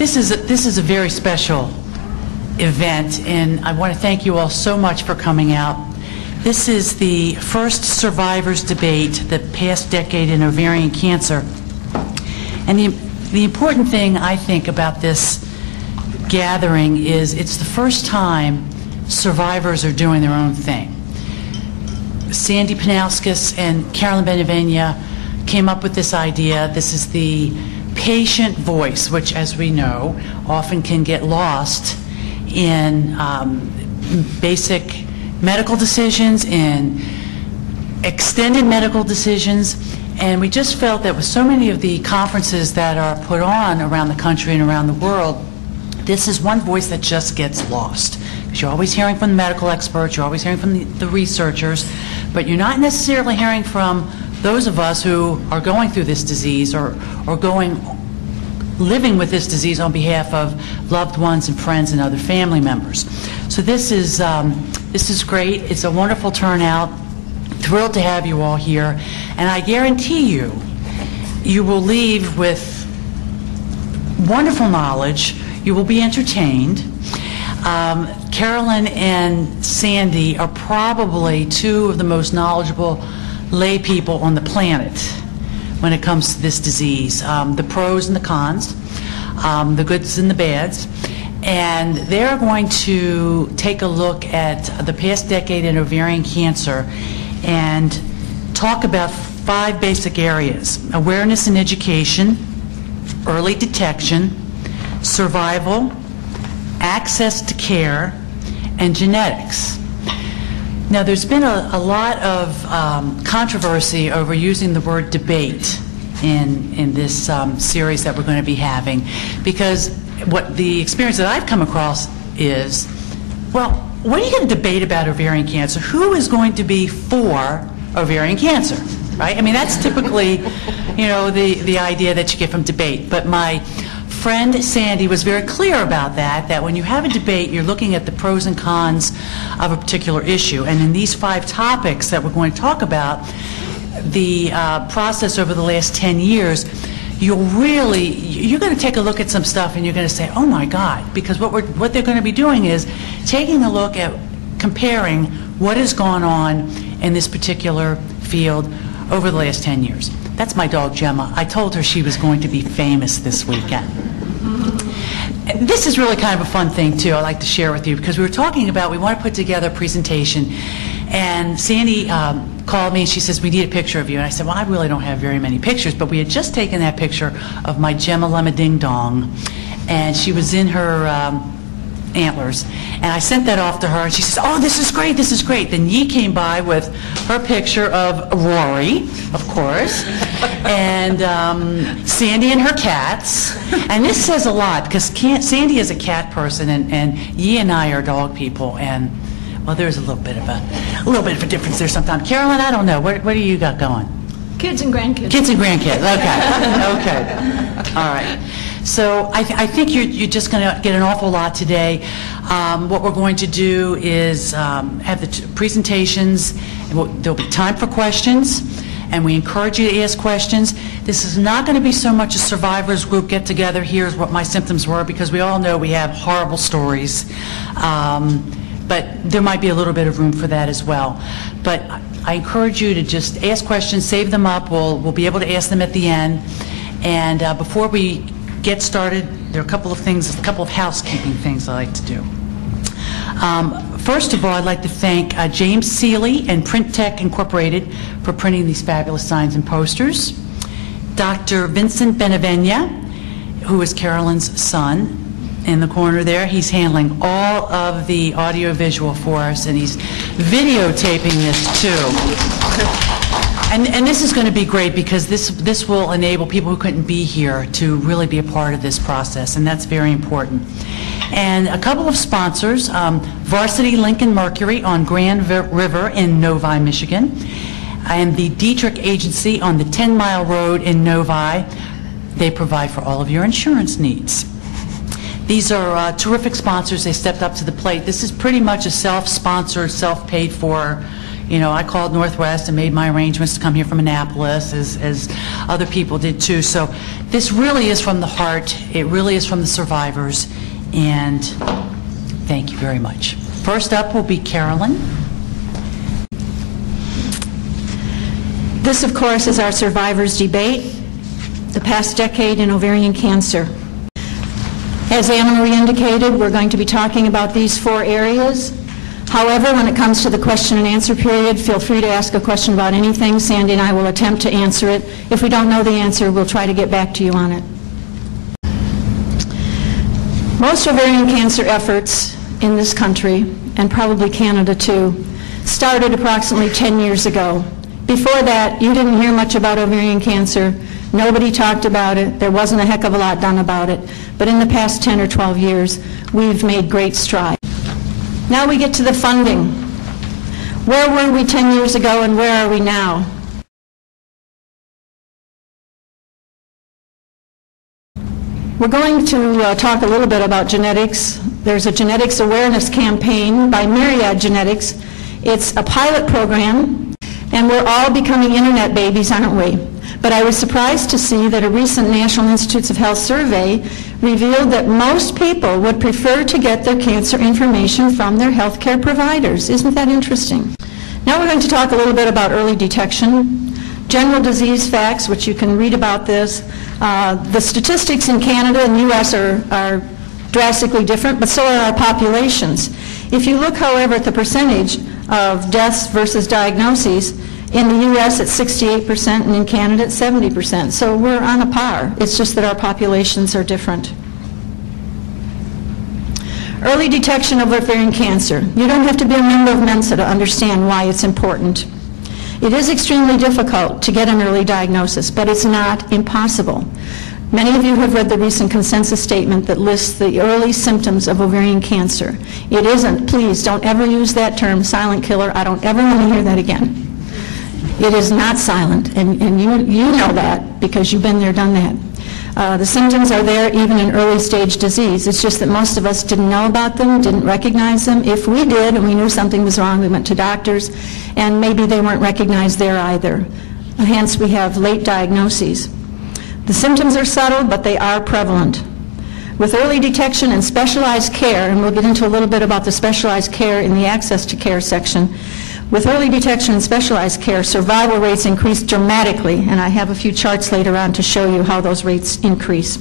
This is a very special event, and I want to thank you all so much for coming out. This is the first survivors debate, the past decade in ovarian cancer. And the important thing I think about this gathering is it's the first time survivors are doing their own thing. Sandi Pniauskas and Carolyn Benivegna came up with this idea. This is the patient voice, which, as we know, often can get lost in basic medical decisions, in extended medical decisions. And we just felt that with so many of the conferences that are put on around the country and around the world, this is one voice that just gets lost. Because you're always hearing from the medical experts, you're always hearing from the researchers, but you're not necessarily hearing from those of us who are going through this disease or living with this disease on behalf of loved ones and friends and other family members. So this is great. It's a wonderful turnout. Thrilled to have you all here. And I guarantee you, you will leave with wonderful knowledge. You will be entertained. Carolyn and Sandi are probably two of the most knowledgeable lay people on the planet when it comes to this disease, the pros and the cons, the goods and the bads. And they're going to take a look at the past decade in ovarian cancer and talk about 5 basic areas: awareness and education, early detection, survival, access to care, and genetics. Now, there's been a lot of controversy over using the word debate in this series that we're going to be having, because what the experience that I've come across is, well, what are you going to debate about ovarian cancer? Who is going to be for ovarian cancer, right? I mean, that's typically, you know, the idea that you get from debate. But my friend Sandi was very clear about that when you have a debate, you're looking at the pros and cons of a particular issue. And in these 5 topics that we're going to talk about, the process over the last 10 years, you're going to take a look at some stuff and you're going to say, oh my God, because what they're going to be doing is taking a look at comparing what has gone on in this particular field over the last 10 years. That's my dog, Gemma. I told her she was going to be famous this weekend. This is really kind of a fun thing, too, I'd like to share with you, because we were talking about, we want to put together a presentation, and Sandi called me and she says, we need a picture of you. And I said, well, I really don't have very many pictures, but we had just taken that picture of my Gemma Lemma Ding Dong, and she was in her antlers. And I sent that off to her, and she says, oh, this is great, this is great. Then Yi came by with her picture of Rory, of course, and Sandi and her cats. And this says a lot, because Sandi is a cat person, and Yi and I are dog people, and well, there's a little bit of a difference there sometimes. Carolyn, I don't know, what do you got going? Kids and grandkids. Kids and grandkids, okay, okay, all right. So I think you're just going to get an awful lot today. What we're going to do is have the presentations, and there'll be time for questions, and we encourage you to ask questions. This is not going to be so much a survivors group get together, here's what my symptoms were, because we all know we have horrible stories, but there might be a little bit of room for that as well. But I encourage you to just ask questions, save them up, we'll be able to ask them at the end. And before we get started, there are a couple of housekeeping things I like to do. First of all, I'd like to thank James Seeley and Print Tech Incorporated for printing these fabulous signs and posters. Dr. Vincent Benivegna, who is Carolyn's son, in the corner there. He's handling all of the audio-visual for us, and he's videotaping this too. And this is going to be great, because this will enable people who couldn't be here to really be a part of this process, and that's very important. And a couple of sponsors, Varsity Lincoln Mercury on Grand River in Novi, Michigan, and the Dietrich Agency on the 10 Mile Road in Novi. They provide for all of your insurance needs. These are terrific sponsors. They stepped up to the plate. This is pretty much a self-sponsored, self-paid for, I called Northwest and made my arrangements to come here from Annapolis, as other people did too. So this really is from the heart. It really is from the survivors, and thank you very much. First up will be Carolyn. This, of course, is our survivors debate, the past decade in ovarian cancer. As Annamarie indicated, we're going to be talking about these 4 areas. However, when it comes to the question and answer period, feel free to ask a question about anything. Sandi and I will attempt to answer it. If we don't know the answer, we'll try to get back to you on it. Most ovarian cancer efforts in this country, and probably Canada too, started approximately 10 years ago. Before that, you didn't hear much about ovarian cancer. Nobody talked about it. There wasn't a heck of a lot done about it. But in the past 10 or 12 years, we've made great strides. Now we get to the funding. Where were we 10 years ago and where are we now? We're going to talk a little bit about genetics. There's a genetics awareness campaign by Myriad Genetics. It's a pilot program, and we're all becoming internet babies, aren't we? But I was surprised to see that a recent National Institutes of Health survey revealed that most people would prefer to get their cancer information from their healthcare providers. Isn't that interesting? Now we're going to talk a little bit about early detection, general disease facts, which you can read about this. The statistics in Canada and the U.S. are drastically different, but so are our populations. If you look, however, at the percentage of deaths versus diagnoses, in the U.S. it's 68% and in Canada it's 70%. So we're on a par. It's just that our populations are different. Early detection of ovarian cancer. You don't have to be a member of Mensa to understand why it's important. It is extremely difficult to get an early diagnosis, but it's not impossible. Many of you have read the recent consensus statement that lists the early symptoms of ovarian cancer. It isn't, please don't ever use that term, silent killer. I don't ever want to hear that again. It is not silent, and you know that because you've been there, done that. The symptoms are there even in early stage disease. It's just that most of us didn't know about them, didn't recognize them. If we did and we knew something was wrong, we went to doctors, and maybe they weren't recognized there either. Hence, we have late diagnoses. The symptoms are subtle, but they are prevalent. With early detection and specialized care, and we'll get into a little bit about the specialized care in the access to care section, with early detection and specialized care, survival rates increase dramatically, and I have a few charts later on to show you how those rates increase.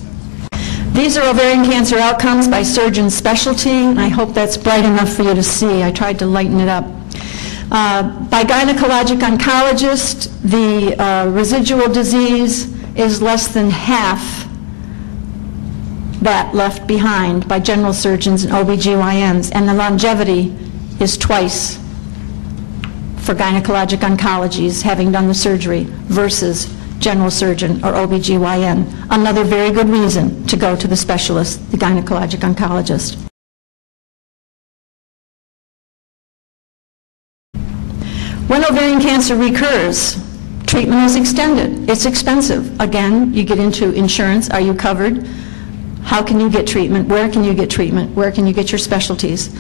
These are ovarian cancer outcomes by surgeon specialty, and I hope that's bright enough for you to see. I tried to lighten it up. By gynecologic oncologist, the residual disease is less than half that left behind by general surgeons and OBGYNs, and the longevity is twice for gynecologic oncologies having done the surgery versus general surgeon or OBGYN. Another very good reason to go to the specialist, the gynecologic oncologist. When ovarian cancer recurs, treatment is extended. It's expensive. Again, you get into insurance. Are you covered? How can you get treatment? Where can you get treatment? Where can you get your specialties?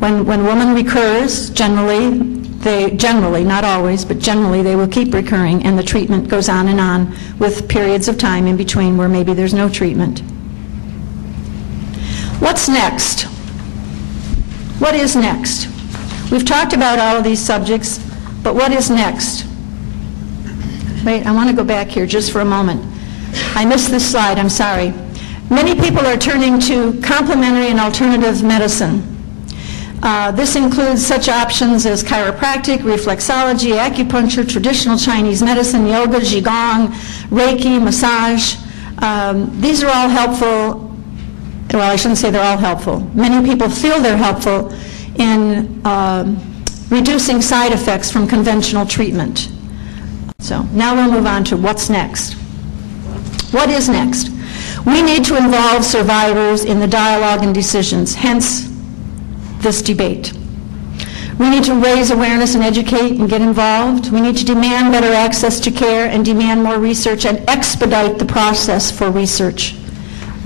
When a woman recurs, generally, not always, but generally they will keep recurring, and the treatment goes on and on with periods of time in between where maybe there's no treatment. What's next? What is next? We've talked about all of these subjects, but what is next? Wait, I want to go back here just for a moment. I missed this slide, I'm sorry. Many people are turning to complementary and alternative medicine. This includes such options as chiropractic, reflexology, acupuncture, traditional Chinese medicine, yoga, qigong, Reiki, massage. These are all helpful. Well, I shouldn't say they're all helpful. Many people feel they're helpful in reducing side effects from conventional treatment. So now we'll move on to what's next. What is next? We need to involve survivors in the dialogue and decisions, hence this debate. We need to raise awareness and educate and get involved. We need to demand better access to care and demand more research and expedite the process for research.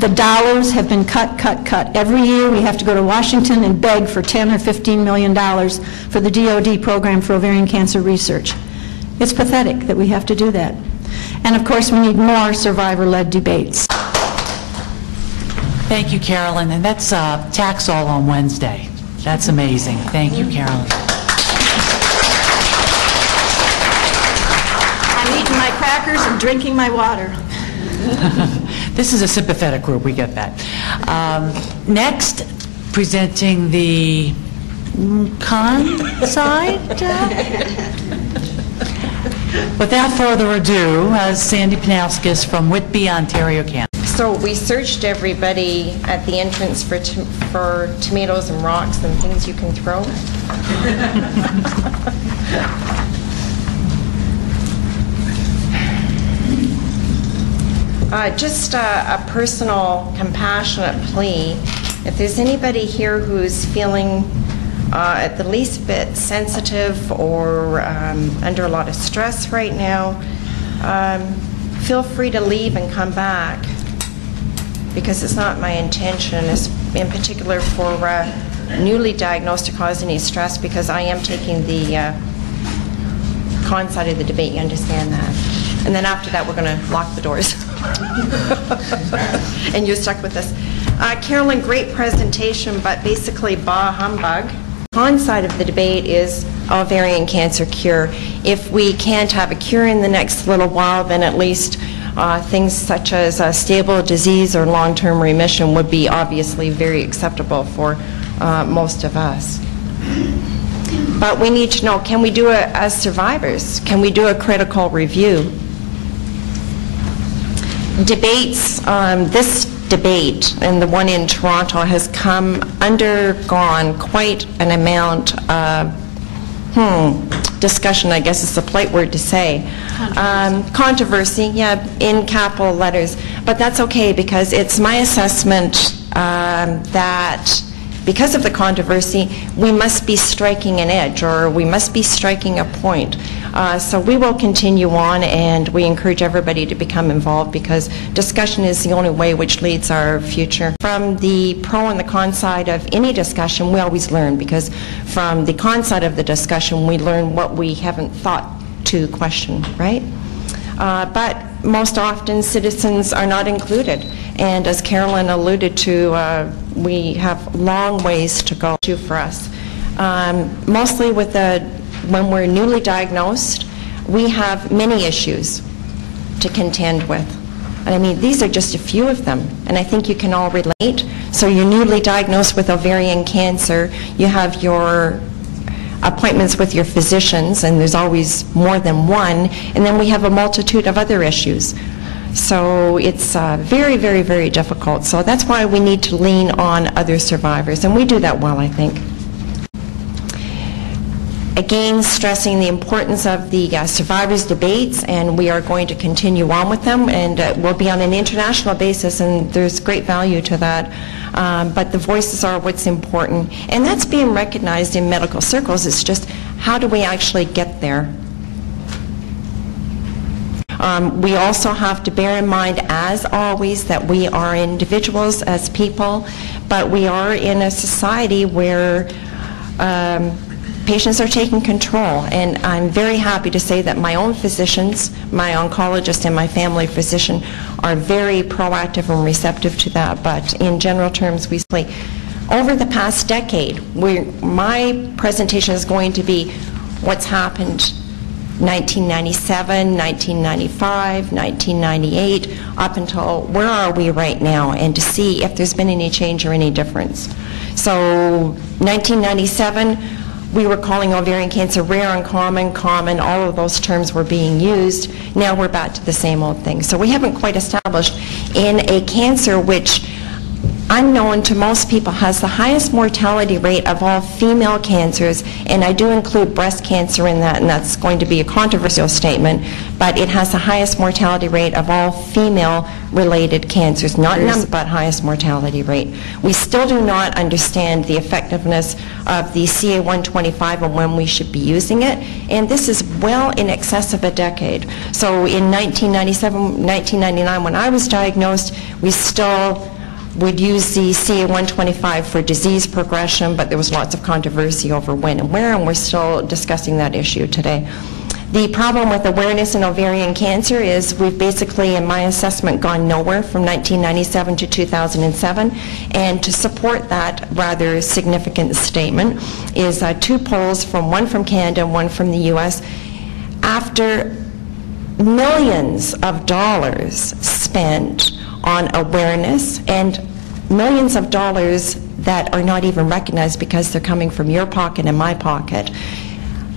The dollars have been cut, cut, cut. Every year we have to go to Washington and beg for $10 or $15 million for the DoD program for ovarian cancer research. It's pathetic that we have to do that. And of course we need more survivor-led debates. Thank you, Carolyn. And that's Taxol on Wednesday. That's amazing. Thank you, Carolyn. I'm eating my crackers and drinking my water. This is a sympathetic group, we get that. Next, presenting the con side. Without further ado, Sandi Pniauskas from Whitby, Ontario, Canada. So we searched everybody at the entrance for tomatoes and rocks and things you can throw. Just a personal, compassionate plea. If there's anybody here who's feeling at the least bit sensitive or under a lot of stress right now, feel free to leave and come back, because it's not my intention, in particular for newly diagnosed, to cause any stress, because I am taking the con side of the debate, you understand that. And then after that, we're going to lock the doors. And you're stuck with us. Carolyn, great presentation, but basically bah humbug. The con side of the debate is ovarian cancer cure. If we can't have a cure in the next little while, then at least things such as stable disease or long-term remission would be obviously very acceptable for most of us. But we need to know, can we do it as survivors? Can we do a critical review? Debates, this debate and the one in Toronto has undergone quite an amount of discussion, I guess is the polite word to say. Controversy, yeah, in capital letters. But that's okay, because it's my assessment that because of the controversy, we must be striking an edge, or we must be striking a point. So we will continue on, and we encourage everybody to become involved, because discussion is the only way which leads our future. From the pro and the con side of any discussion, we always learn, because from the con side of the discussion, we learn what we haven't thought to question, right? But most often, citizens are not included. And as Carolyn alluded to, we have long ways to go for us. Mostly with when we're newly diagnosed, we have many issues to contend with. And I mean, these are just a few of them, and I think you can all relate. So you're newly diagnosed with ovarian cancer, you have your appointments with your physicians, and there's always more than one, and then we have a multitude of other issues. So it's very, very, very difficult. So that's why we need to lean on other survivors, and we do that well, I think. Again, stressing the importance of the survivors' debates, and we are going to continue on with them, and we'll be on an international basis, and there's great value to that. But the voices are what's important, and that's being recognized in medical circles. It's just, how do we actually get there? We also have to bear in mind, as always, that we are individuals as people, but we are in a society where patients are taking control, and I'm very happy to say that my own physicians, my oncologist and my family physician, are very proactive and receptive to that. But in general terms, we say, over the past decade, my presentation is going to be what's happened 1997, 1995, 1998, up until where are we right now, and to see if there's been any change or any difference. So 1997, we were calling ovarian cancer rare, uncommon, common, all of those terms were being used. Now we're back to the same old thing. So we haven't quite established in a cancer which, unknown to most people, has the highest mortality rate of all female cancers, and I do include breast cancer in that, and that's going to be a controversial statement, but it has the highest mortality rate of all female-related cancers, not number, but highest mortality rate. We still do not understand the effectiveness of the CA-125 and when we should be using it, and this is well in excess of a decade. So in 1997, 1999, when I was diagnosed, we still we'd use the CA-125 for disease progression, but there was lots of controversy over when and where, and we're still discussing that issue today. The problem with awareness in ovarian cancer is we've basically, in my assessment, gone nowhere from 1997 to 2007. And to support that rather significant statement is two polls, one from Canada and one from the U.S. After millions of dollars spent on awareness and millions of dollars that are not even recognized because they're coming from your pocket and my pocket,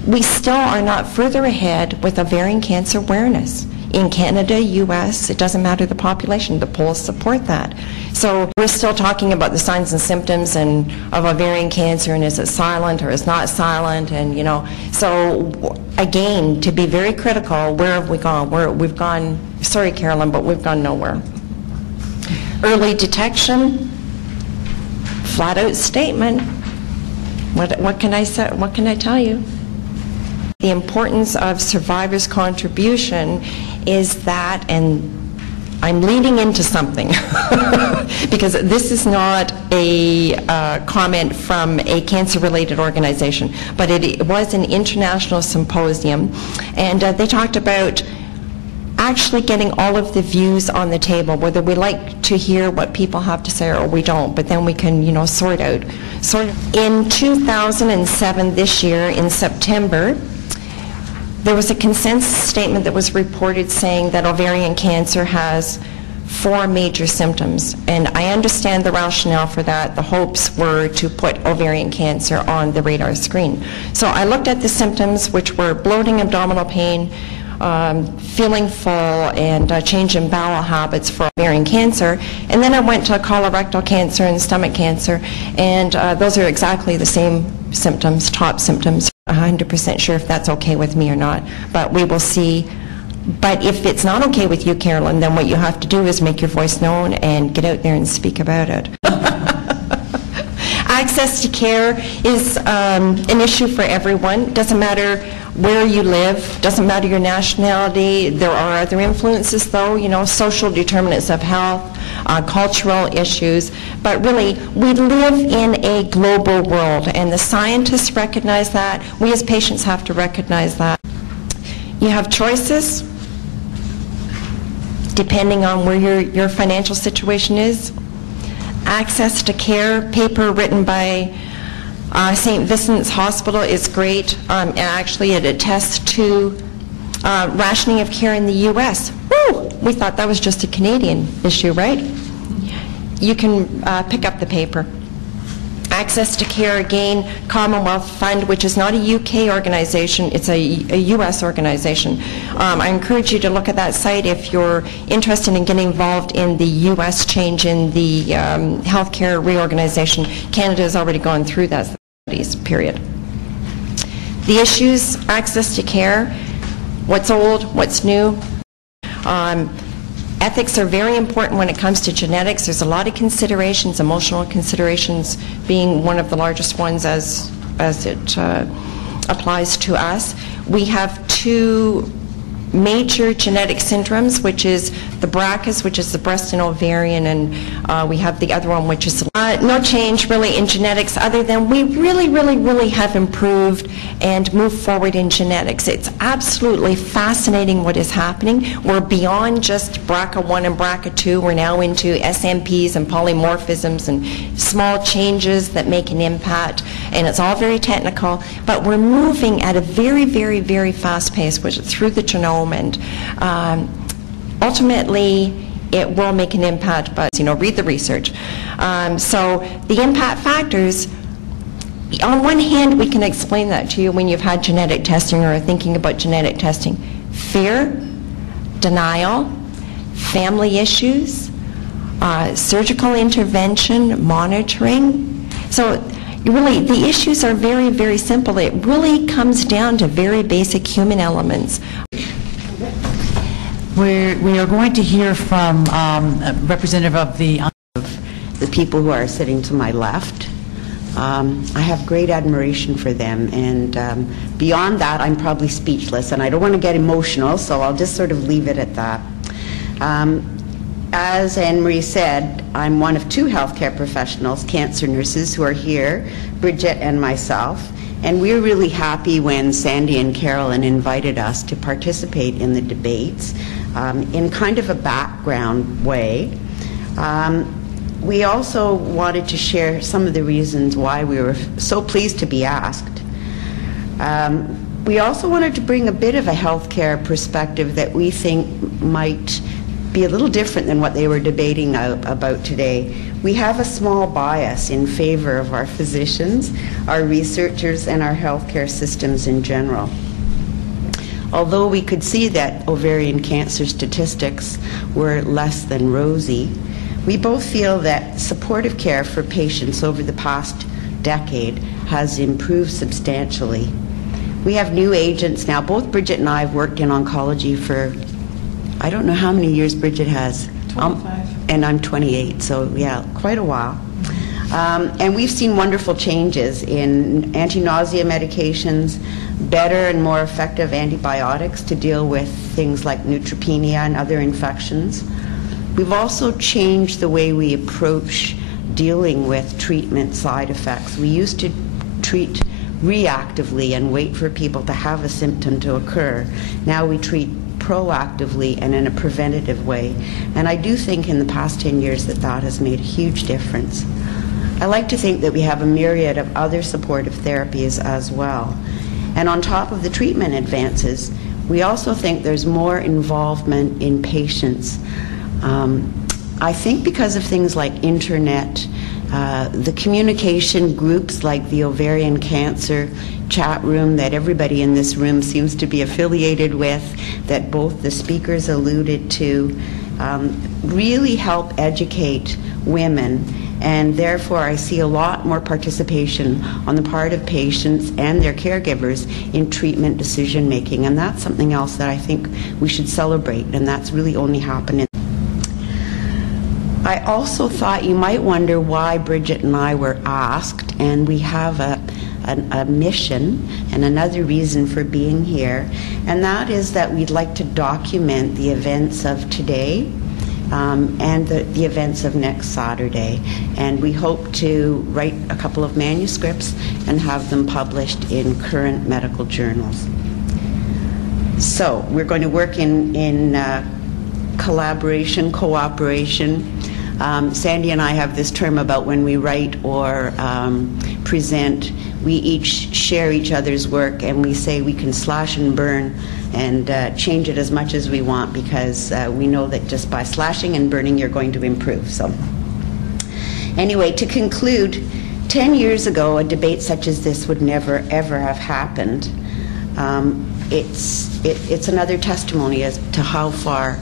we still are not further ahead with ovarian cancer awareness. In Canada, U.S., it doesn't matter the population, the polls support that. So we're still talking about the signs and symptoms of ovarian cancer, and is it silent or is not silent, and so again, to be very critical, where have we gone? We've gone, sorry Carolyn, but we've gone nowhere. Early detection, flat out statement. What can I say? What can I tell you? The importance of survivors' contribution is that, and I'm leading into something because this is not a comment from a cancer-related organization, but it was an international symposium, and they talked about actually getting all of the views on the table, whether we like to hear what people have to say or we don't, but then we can, sort out. In 2007, this year, in September, there was a consensus statement that was reported saying that ovarian cancer has 4 major symptoms. And I understand the rationale for that. The hopes were to put ovarian cancer on the radar screen. So I looked at the symptoms, which were bloating, abdominal pain, feeling full, and change in bowel habits for ovarian cancer. And then I went to colorectal cancer and stomach cancer, and those are exactly the same symptoms, top symptoms. 100% sure if that's okay with me or not, but we will see. But if it's not okay with you, Carolyn, then what you have to do is make your voice known and get out there and speak about it. Access to care is an issue for everyone. Doesn't matter where you live, doesn't matter your nationality. There are other influences, though, social determinants of health, cultural issues, but really we live in a global world, and the scientists recognize that. We as patients have to recognize that. You have choices depending on where your financial situation is. Access to care, paper written by St. Vincent's Hospital is great. Actually, it attests to rationing of care in the U.S. Woo! We thought that was just a Canadian issue, right? You can pick up the paper. Access to care, again, Commonwealth Fund, which is not a UK organization, it's a US organization. I encourage you to look at that site if you're interested in getting involved in the US change in the healthcare reorganization. Canada has already gone through that period. The issues, access to care, what's old, what's new. Ethics are very important when it comes to genetics. There's a lot of considerations, emotional considerations being one of the largest ones as it applies to us. We have 2 major genetic syndromes, which is the BRCAs, which is the breast and ovarian, and we have the other one, which is no change really in genetics, other than we really have improved and moved forward in genetics. It's absolutely fascinating what is happening. We're beyond just BRCA1 and BRCA2. We're now into SNPs and polymorphisms and small changes that make an impact, and it's all very technical, but we're moving at a very fast pace through the genome, and ultimately it will make an impact, but read the research. So the impact factors, on one hand, we can explain that to you when you've had genetic testing or are thinking about genetic testing. Fear, denial, family issues, surgical intervention, monitoring. So really, the issues are very simple. It really comes down to very basic human elements. We are going to hear from a representative of the people who are sitting to my left. I have great admiration for them, and beyond that, I'm probably speechless, and I don't want to get emotional, so I'll just sort of leave it at that. as Annamarie said, I'm one of 2 healthcare professionals, cancer nurses, who are here, Bridget and myself. And we're really happy when Sandi and Carolyn invited us to participate in the debates in kind of a background way. We also wanted to share some of the reasons why we were so pleased to be asked. We also wanted to bring a bit of a healthcare perspective that we think might be a little different than what they were debating about today. We have a small bias in favor of our physicians, our researchers, and our healthcare systems in general. Although we could see that ovarian cancer statistics were less than rosy, we both feel that supportive care for patients over the past decade has improved substantially. We have new agents now. Both Bridget and I have worked in oncology for, I don't know how many years Bridget has. 25. And I'm 28, so yeah, quite a while. And we've seen wonderful changes in anti-nausea medications, better and more effective antibiotics to deal with things like neutropenia and other infections. We've also changed the way we approach dealing with treatment side effects. We used to treat reactively and wait for people to have a symptom to occur. Now we treat proactively and in a preventative way. And I do think in the past 10 years that that has made a huge difference. I like to think that we have a myriad of other supportive therapies as well. And on top of the treatment advances, we also think there's more involvement in patients. I think because of things like internet, the communication groups like the Ovarian Cancer chat room that everybody in this room seems to be affiliated with, that both the speakers alluded to, really help educate women, and therefore I see a lot more participation on the part of patients and their caregivers in treatment decision making, and that's something else that I think we should celebrate, and that's really only happened. I also thought you might wonder why Bridget and I were asked, and we have a mission and another reason for being here, and that is that we'd like to document the events of today and the events of next Saturday, and we hope to write a couple of manuscripts and have them published in current medical journals. So we're going to work in collaboration, cooperation. Sandi and I have this term about when we write or present, we each share each other's work, and we say we can slash and burn and change it as much as we want, because we know that just by slashing and burning you're going to improve. So anyway, to conclude, 10 years ago a debate such as this would never ever have happened. It's another testimony as to how far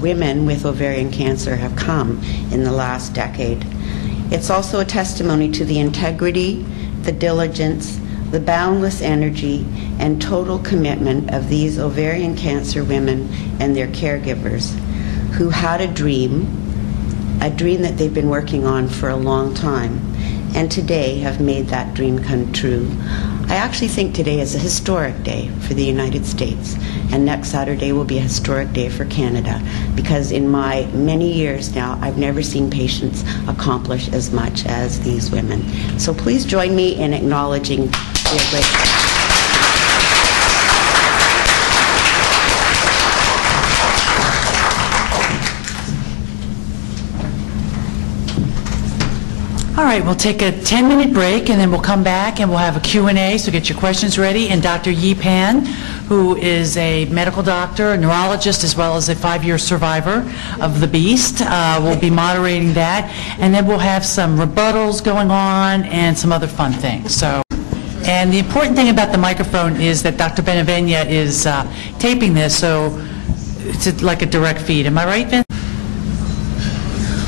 women with ovarian cancer have come in the last decade. It's also a testimony to the integrity, the diligence, the boundless energy, and total commitment of these ovarian cancer women and their caregivers who had a dream that they've been working on for a long time, and today have made that dream come true. I actually think today is a historic day for the United States, and next Saturday will be a historic day for Canada, because in my many years now, I've never seen patients accomplish as much as these women. So please join me in acknowledging their great work. All right, we'll take a 10-minute break, and then we'll come back and we'll have a Q&A, so get your questions ready. And Dr. Yi Pan, who is a medical doctor, a neurologist, as well as a 5-year survivor of the beast, will be moderating that. And then we'll have some rebuttals going on and some other fun things. And the important thing about the microphone is that Dr. Benivegna is taping this, so it's like a direct feed. Am I right, Vin?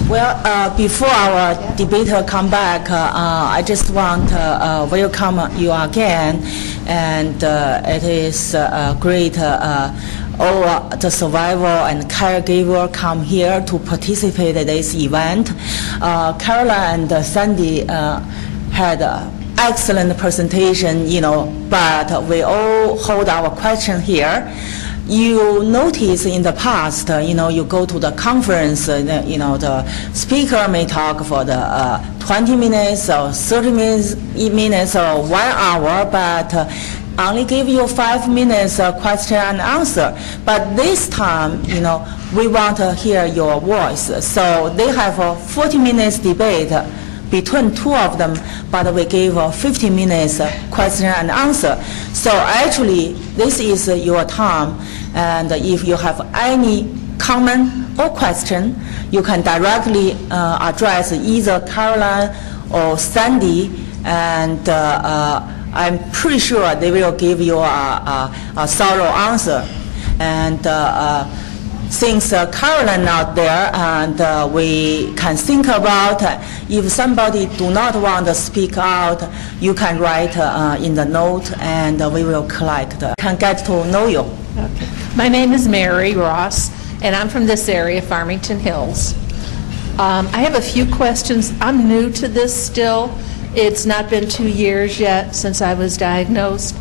Well, before our debater come back, I just want to welcome you again, and it is great all the survivor and caregiver come here to participate in this event. Carolyn and Sandi had excellent presentation, but we all hold our question here. you notice in the past, you go to the conference, the speaker may talk for the 20 minutes or 30 minutes or 1 hour, but only give you 5 minutes question and answer. But this time, we want to hear your voice. So they have a 40 minutes debate between two of them, but we gave 50 minutes question and answer. So actually, this is your time, and if you have any comment or question, you can directly address either Carolyn or Sandi, and I'm pretty sure they will give you a thorough answer. And since Carolyn not there, and we can think about if somebody do not want to speak out, you can write in the note, and we will collect. Can get to know you. Okay. My name is Mary Ross, and I'm from this area, Farmington Hills. I have a few questions. I'm new to this still. It's not been 2 years yet since I was diagnosed.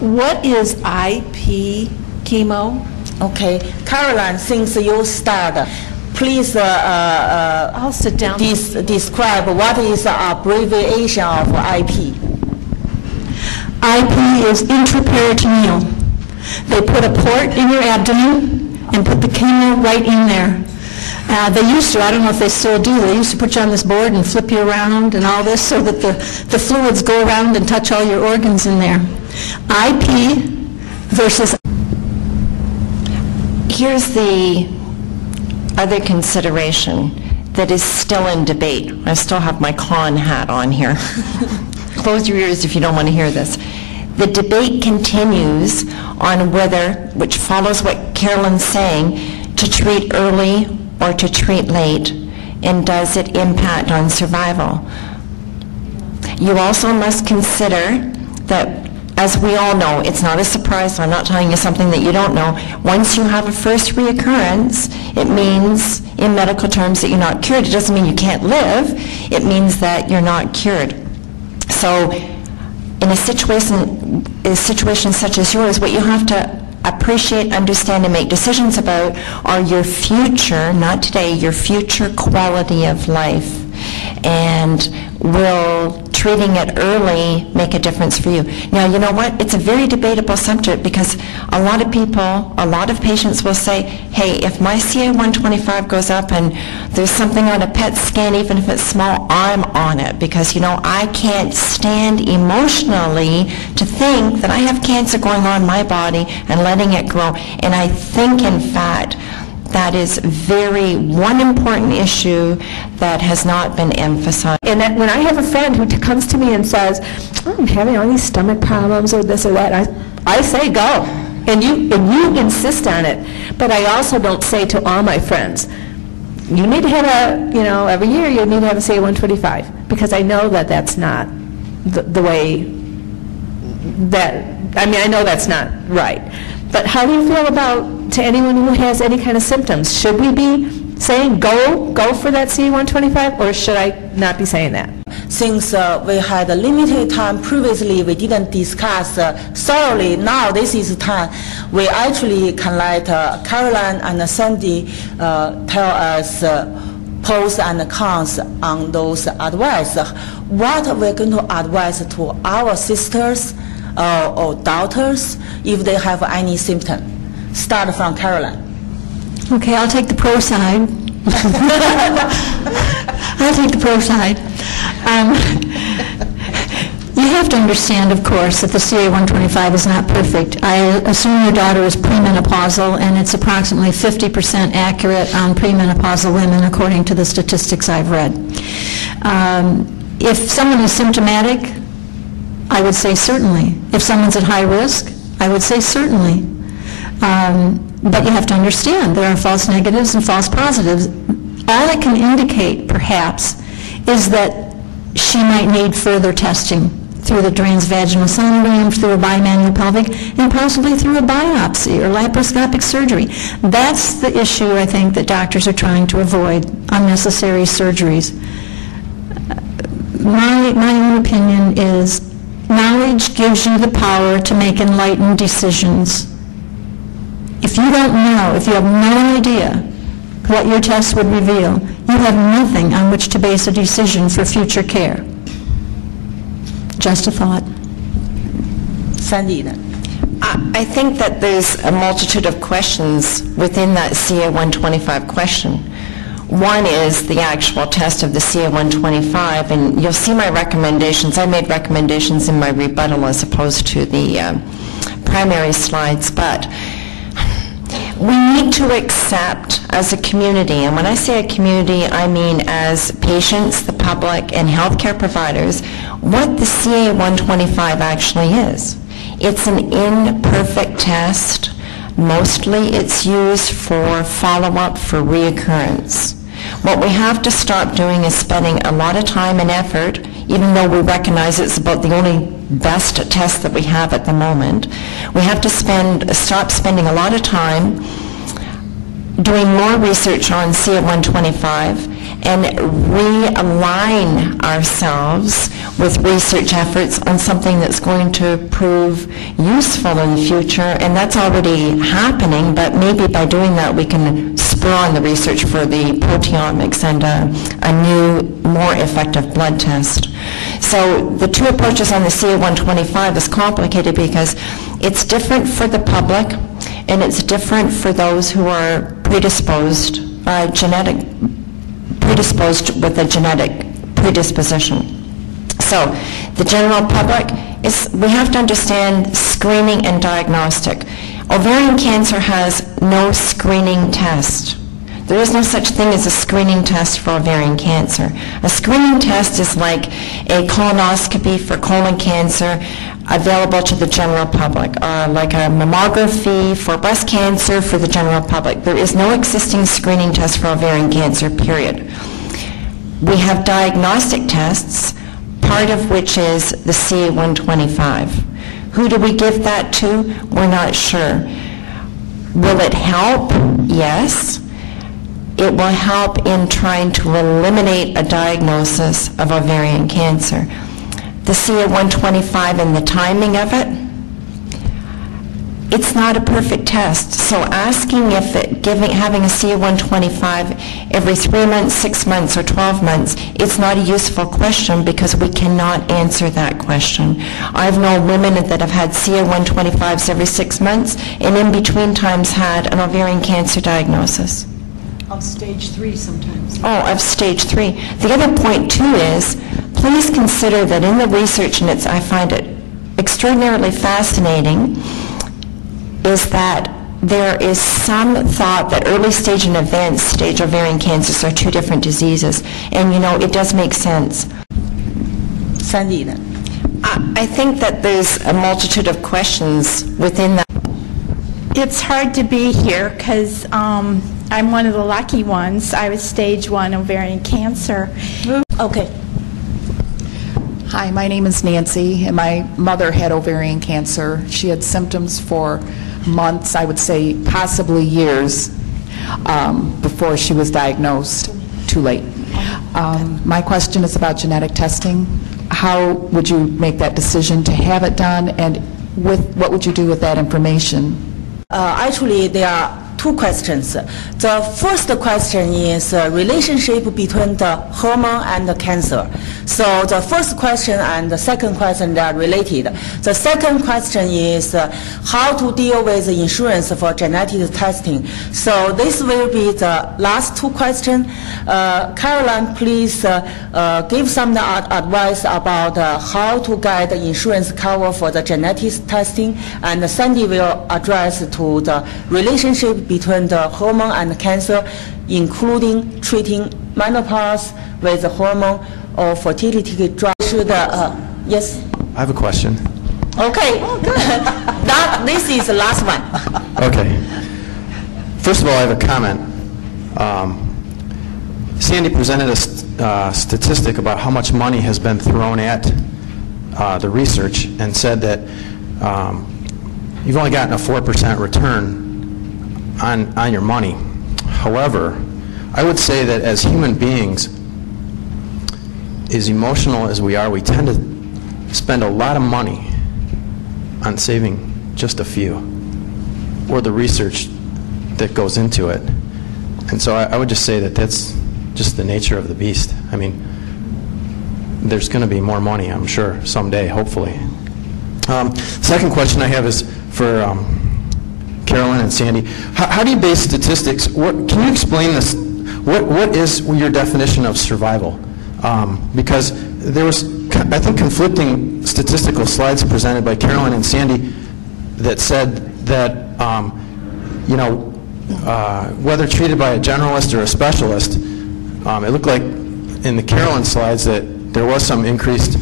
What is IP chemo? Okay, Carolyn, since you start, please I'll sit down. Describe what is the abbreviation of IP. IP is intraperitoneal. They put a port in your abdomen and put the chemo right in there. They used to, I don't know if they still do, they used to put you on this board and flip you around and all this so that the fluids go around and touch all your organs in there. IP versus... Here's the other consideration that is still in debate. I still have my con hat on here. Close your ears if you don't want to hear this. The debate continues on whether, which follows what Carolyn's saying, to treat early or to treat late, and does it impact on survival? You also must consider that, as we all know, it's not a surprise, so I'm not telling you something that you don't know. Once you have a first reoccurrence, it means, in medical terms, that you're not cured. It doesn't mean you can't live. It means that you're not cured. So in a situation such as yours, what you have to appreciate, understand, and make decisions about are your future, not today, your future quality of life. And will treating it early make a difference for you? Now, you know what? It's a very debatable subject because a lot of people, a lot of patients will say, hey, if my CA-125 goes up and there's something on a PET scan, even if it's small, I'm on it because, I can't stand emotionally to think that I have cancer going on in my body and letting it grow. And I think, in fact, that is one important issue that has not been emphasized. And that when I have a friend who comes to me and says, I'm having all these stomach problems or this or that, I say go. And you insist on it. But I also don't say to all my friends, you need to have every year you need to have a CA-125, because I know that that's not the way that, I know that's not right. But how do you feel about, to anyone who has any kind of symptoms, should we be saying go for that CA-125, or should I not be saying that? Since we had a limited time previously, we didn't discuss thoroughly. Now this is time. We actually can let Carolyn and Sandi tell us pros and cons on those advice. What we're going to advise to our sisters or daughters if they have any symptom. Start from Carolyn. Okay, I'll take the pro side. I'll take the pro side. You have to understand, of course, that the CA-125 is not perfect. I assume your daughter is premenopausal, and it's approximately 50% accurate on premenopausal women, according to the statistics I've read. If someone is symptomatic, I would say certainly. If someone's at high risk, I would say certainly. But you have to understand, there are false negatives and false positives. All it can indicate, perhaps, is that she might need further testing through the transvaginal sonogram, through a bimanual pelvic, and possibly through a biopsy or laparoscopic surgery. That's the issue, I think, that doctors are trying to avoid, unnecessary surgeries. My own opinion is knowledge gives you the power to make enlightened decisions. If you don't know, if you have no idea what your test would reveal, you have nothing on which to base a decision for future care. Just a thought. Sandi then. I think that there's a multitude of questions within that CA-125 question. One is the actual test of the CA-125, and you'll see my recommendations. I made recommendations in my rebuttal as opposed to the primary slides, but we need to accept as a community, and when I say a community, I mean as patients, the public, and healthcare providers, what the CA-125 actually is. It's an imperfect test. Mostly it's used for follow-up for reoccurrence. What we have to stop doing is spending a lot of time and effort, even though we recognize it's about the only best test that we have at the moment. We have to stop spending a lot of time doing more research on CA-125 and realign ourselves with research efforts on something that's going to prove useful in the future, and that's already happening, but maybe by doing that we can spur on the research for the proteomics and a new, more effective blood test. So the two approaches on the CA-125 is complicated because it's different for the public and it's different for those who are predisposed with a genetic predisposition. So the general public we have to understand screening and diagnostic. Ovarian cancer has no screening test. There is no such thing as a screening test for ovarian cancer. A screening test is like a colonoscopy for colon cancer available to the general public, like a mammography for breast cancer for the general public. There is no existing screening test for ovarian cancer, period. We have diagnostic tests, part of which is the CA-125. Who do we give that to? We're not sure. Will it help? Yes. It will help in trying to eliminate a diagnosis of ovarian cancer. The CA-125 and the timing of it, it's not a perfect test. So asking if having a CA-125 every 3 months, 6 months, or 12 months, it's not a useful question because we cannot answer that question. I've known women that have had CA-125s every 6 months and in between times had an ovarian cancer diagnosis. Of stage 3 sometimes. Oh, of stage 3. The other point, too, is please consider that in the research, and I find it extraordinarily fascinating, is that there is some thought that early stage and advanced stage ovarian cancers are two different diseases. And, you know, it does make sense. Sandi then. I think that there's a multitude of questions within that. It's hard to be here because I'm one of the lucky ones. I was stage 1 ovarian cancer. Okay. Hi, my name is Nancy, and my mother had ovarian cancer. She had symptoms for months, I would say possibly years, before she was diagnosed. Too late. My question is about genetic testing. How would you make that decision to have it done, and what would you do with that information? Actually, there are two questions. The first question is relationship between the hormone and the cancer. So the first question and the second question, they are related. The second question is how to deal with the insurance for genetic testing. So this will be the last two questions. Carolyn, please give some advice about how to get the insurance cover for the genetic testing, and Sandi will address to the relationship between the hormone and cancer, including treating menopause with the hormone or fertility drug. Yes? I have a question. Okay. This is the last one. Okay. First of all, I have a comment. Sandi presented a statistic about how much money has been thrown at the research and said that you've only gotten a 4% return on your money. However, I would say that as human beings, as emotional as we are, we tend to spend a lot of money on saving just a few, or the research that goes into it. And so I would just say that that's just the nature of the beast. I mean, there's going to be more money, I'm sure, someday, hopefully. Second question I have is for Carolyn and Sandi. How do you base statistics? Can you explain this? What is your definition of survival? Because there was, I think, conflicting statistical slides presented by Carolyn and Sandi that said that, whether treated by a generalist or a specialist, it looked like in the Carolyn slides that there was some increased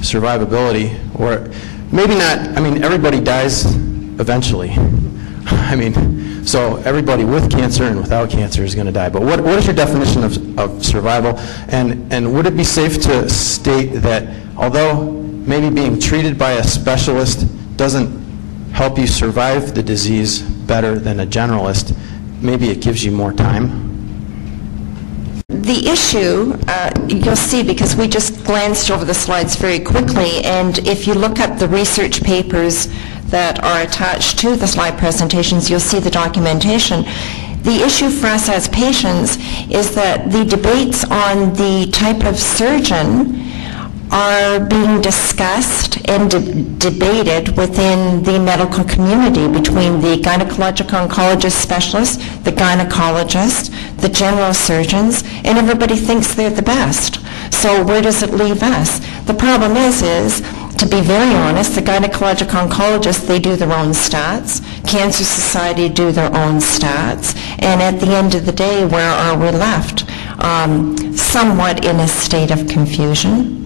survivability, or maybe not. I mean, everybody dies eventually. I mean, so everybody with cancer and without cancer is going to die. But what is your definition of survival? And would it be safe to state that although maybe being treated by a specialist doesn't help you survive the disease better than a generalist, maybe it gives you more time? The issue, you'll see, because we just glanced over the slides very quickly, and if you look up the research papers that are attached to the slide presentations, you'll see the documentation. The issue for us as patients is that the debates on the type of surgeon are being discussed and debated within the medical community between the gynecologic oncologist specialist, the gynecologist, the general surgeons, and everybody thinks they're the best. So where does it leave us? The problem is, to be very honest, the gynecologic oncologists, they do their own stats. Cancer Society do their own stats. And at the end of the day, where are we left? Somewhat in a state of confusion.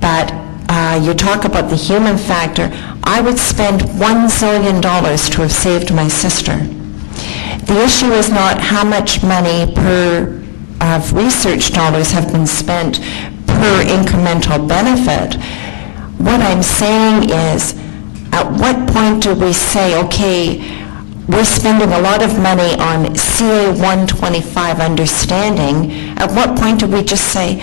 But you talk about the human factor. I would spend $1 zillion to have saved my sister. The issue is not how much money per of research dollars have been spent per incremental benefit. What I'm saying is, at what point do we say, okay, we're spending a lot of money on CA 125 understanding. At what point do we just say,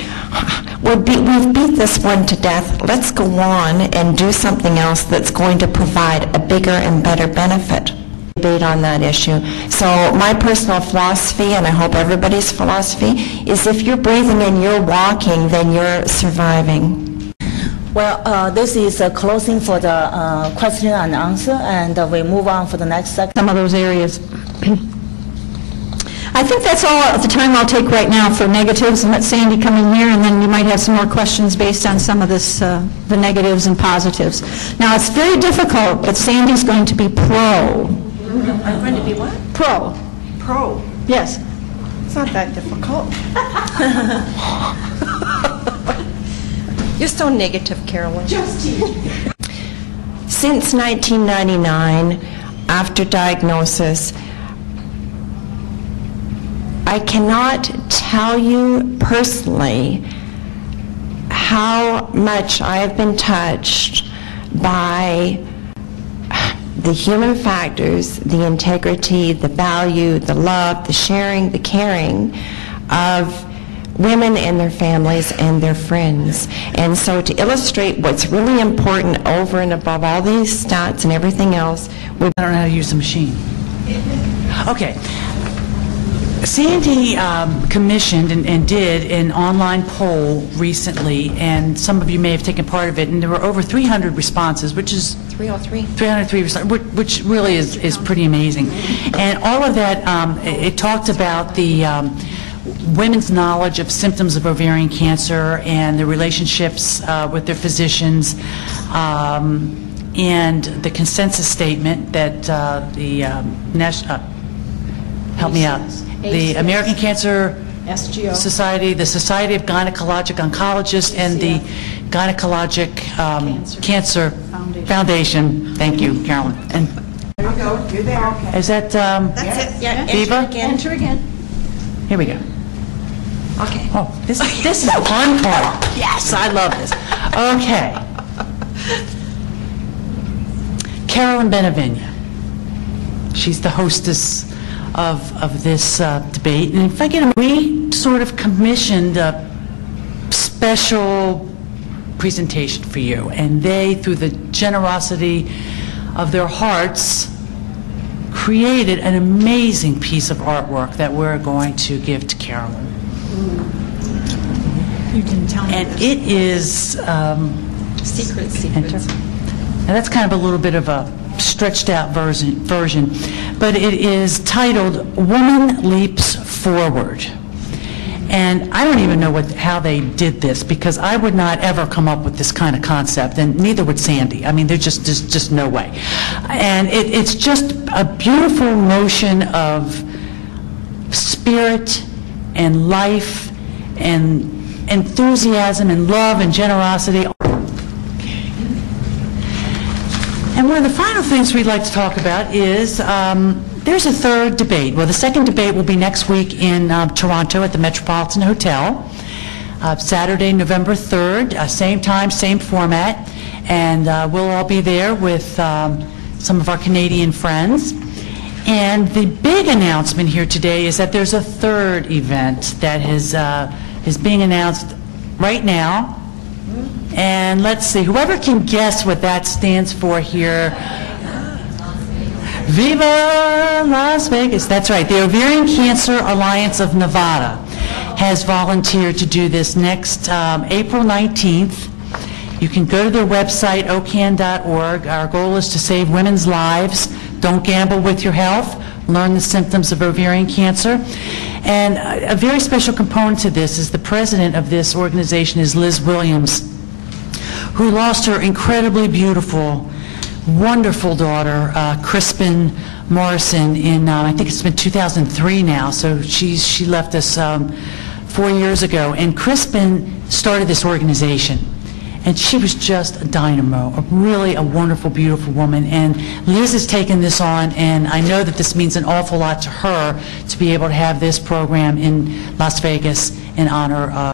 we've beat this one to death, let's go on and do something else that's going to provide a bigger and better benefit? Debate on that issue. So my personal philosophy, and I hope everybody's philosophy, is if you're breathing and you're walking, then you're surviving. Well, this is a closing for the question and answer, and we move on for the next section. Some of those areas. I think that's all the time I'll take right now for negatives, and let Sandi come in here, and then you might have some more questions based on some of this, the negatives and positives. Now, it's very difficult, but Sandi's going to be pro. I'm going to be what? Pro. Pro. Yes. It's not that difficult. You're so negative, Carolyn. Just you. Since 1999, after diagnosis, I cannot tell you personally how much I have been touched by the human factors, the integrity, the value, the love, the sharing, the caring of women and their families and their friends. And so to illustrate what's really important over and above all these stats and everything else, I don't know how to use the machine. Okay. Sandi commissioned and did an online poll recently, and some of you may have taken part of it, and there were over 300 responses, which is 303 responses, which really is pretty amazing. And all of that, it talked about the women's knowledge of symptoms of ovarian cancer and the relationships with their physicians, and the consensus statement that the help me out. The American Cancer SGO. Society, the Society of Gynecologic Oncologists, and the Gynecologic Cancer Foundation. Thank you, Carolyn. And There you go. You're there. Okay. is that That's it. Yeah, Viva? Enter again. Here we go. Okay. Oh, this is the fun part. Yes, I love this. Okay. Carolyn Benivegna. She's the hostess of this debate. And if I get we sort of commissioned a special presentation for you, and they, through the generosity of their hearts, created an amazing piece of artwork that we're going to give to Carolyn. You didn't tell me. And it is... Secrets. Now that's kind of a little bit of a stretched out version, but it is titled Woman Leaps Forward. And I don't even know how they did this, because I would not ever come up with this kind of concept, and neither would Sandi. I mean, there's just no way. And it's just a beautiful motion of spirit and life and enthusiasm and love and generosity. And one of the final things we'd like to talk about is there's a third debate. Well, the second debate will be next week in Toronto at the Metropolitan Hotel, Saturday, November 3rd, same time, same format, and we'll all be there with some of our Canadian friends. And the big announcement here today is that there's a third event that is being announced right now. And let's see, whoever can guess what that stands for here. Viva Las Vegas. That's right. The Ovarian Cancer Alliance of Nevada has volunteered to do this next April 19th. You can go to their website, ocan.org. Our goal is to save women's lives. Don't gamble with your health. Learn the symptoms of ovarian cancer. And a very special component to this is the president of this organization is Liz Williams, who lost her incredibly beautiful, wonderful daughter, Crispin Morrison, in, I think it's been 2003 now, so she left us 4 years ago. And Crispin started this organization, and she was just a dynamo, really a wonderful, beautiful woman. And Liz has taken this on, and I know that this means an awful lot to her to be able to have this program in Las Vegas in honor of